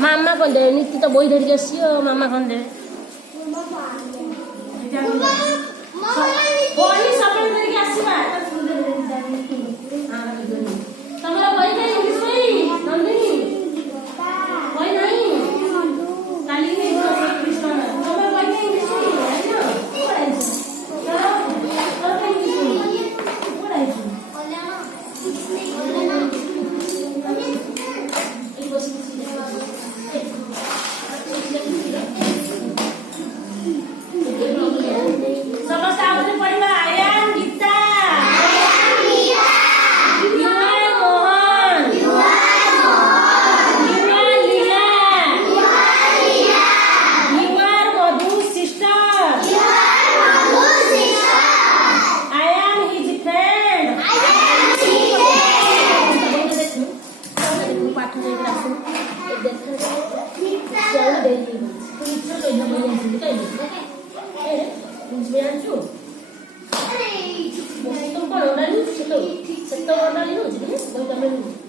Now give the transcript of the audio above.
मामा कौन दे नीति तो बही धरिक आसियो मामा कौन दे बही सब धरिक आसीबा तमरा बही नहीं इंग्लिश बही नंदिनी बही नहीं काली नहीं कृष्ण तमरा बही नहीं इंग्लिश बही है ना तो इंग्लिश पढ़ाई Seto order ni, jadi, boleh tambah ni.